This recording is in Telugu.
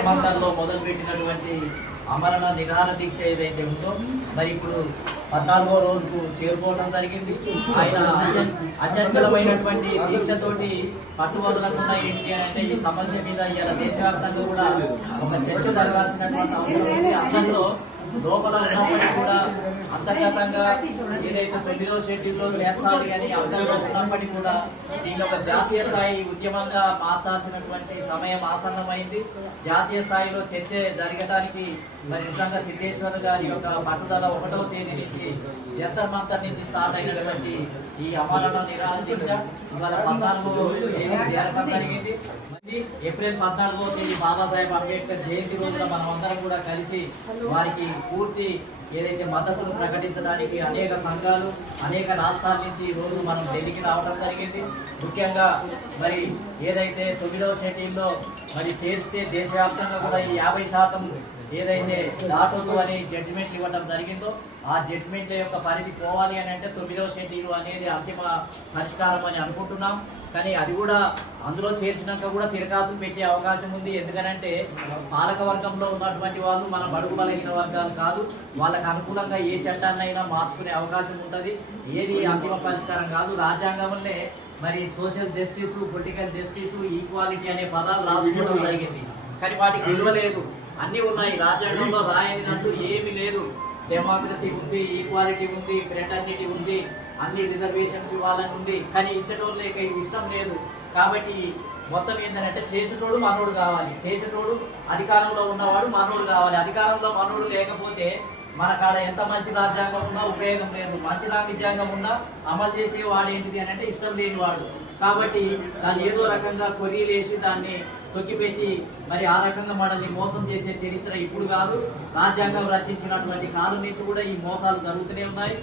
జంతర్ మొదలు పెట్టినటువంటి అమరణ నిరాహార దీక్ష ఏదైతే ఉందో మరి ఇప్పుడు పద్నాలుగో రోజుకు చేరుకోవడం జరిగింది. ఆయన అచంచలమైనటువంటి దీక్షతోటి పట్టుబదలకుండా ఏంటి అంటే ఈ సమస్య మీద ఇవాళ దేశవ్యాప్తంగా కూడా ఒక చర్చ జరగాల్సినటువంటి అవసరం ఉంది. అందరిలో లోపల ఉన్నప్పటికీ కూడా అంతర్గతంగా ఏదైతే తొమ్మిదో షెడ్యూల్లో చేర్చాలి అని అందరిలో ఉన్నప్పటికీ కూడా దీన్ని ఒక జాతీయ స్థాయి ఉద్యమంగా మార్చాల్సినటువంటి సమయం ఆసన్నమైంది. జాతీయ స్థాయిలో చర్చ జరగడానికి మరి నిజంగా సిద్ధేశ్వర్ గారి యొక్క పట్టుదల ఒకటవ తేదీ నుంచి జంతర్ మంతర్ నుంచి స్టార్ట్ అయినటువంటి ఈ అమరణ నిరాహార దీక్ష ఇవాళ పద్నాలుగో తేదీ జరిగింది. ఏప్రిల్ పద్నాలుగో తేదీ బాబాసాహెబ్ అంబేద్కర్ జయంతి రోజున మనం అందరం కూడా కలిసి వారికి పూర్తి ఏదైతే మద్దతును ప్రకటించడానికి అనేక సంఘాలు అనేక రాష్ట్రాల నుంచి ఈ రోజు మనం ఢిల్లీకి రావడం జరిగింది. ముఖ్యంగా మరి ఏదైతే తొమ్మిదవ షెడ్యూల్లో మరి చేస్తే దేశవ్యాప్తంగా కూడా ఈ యాభై శాతం ఏదైతే దాటొద్దు అని జడ్జిమెంట్ ఇవ్వడం జరిగిందో ఆ జడ్జిమెంట్ యొక్క పరిధి పోవాలి అని అంటే తొమ్మిదవ షెడ్యూల్ అనేది అంతిమ పరిష్కారం అని అనుకుంటున్నాం. కానీ అది కూడా అందులో చేర్చినాక కూడా తిరకాసు పెట్టే అవకాశం ఉంది. ఎందుకనంటే పాలక వర్గంలో ఉన్నటువంటి వాళ్ళు మన బడుగు బలగిన వర్గాలు కాదు. వాళ్ళకి అనుకూలంగా ఏ చట్టాన్నైనా మార్చుకునే అవకాశం ఉంటుంది. ఏది అంతిమ పరిష్కారం కాదు. రాజ్యాంగంలో మరి social justice political justice equality అనే పదాలు రాసుకోవడం జరిగింది. కానీ వాటికి విలువ లేదు. అన్నీ ఉన్నాయి. రాజ్యాంగంలో రాయనిదంటూ ఏమీ లేదు. డెమోక్రసీ ఉంది ఈక్వాలిటీ ఉంది ఫ్రెటర్నిటీ ఉంది. అన్ని రిజర్వేషన్స్ ఇవ్వాలని ఉంది కానీ ఇచ్చటోళ్ళు లేక ఇష్టం లేదు. కాబట్టి మొత్తం ఏంటంటే చేసేటోడు మనోడు కావాలి. చేసేటోడు అధికారంలో ఉన్నవాడు మనోడు కావాలి. అధికారంలో మనోడు లేకపోతే మన కాడ ఎంత మంచి రాజ్యాంగం ఉన్నా ఉపయోగం లేదు. మంచి రాజ్యాంగం ఉన్నా అమలు చేసే వాడు ఏంటిది అని అంటే ఇష్టం లేనివాడు. కాబట్టి దాన్ని ఏదో రకంగా కొరియలేసి దాన్ని తొక్కిపెట్టి మరి ఆ రకంగా మనల్ని మోసం చేసే చరిత్ర ఇప్పుడు కాదు. రాజ్యాంగం రచించినటువంటి కాలం నుంచి కూడా ఈ మోసాలు జరుగుతూనే ఉన్నాయి.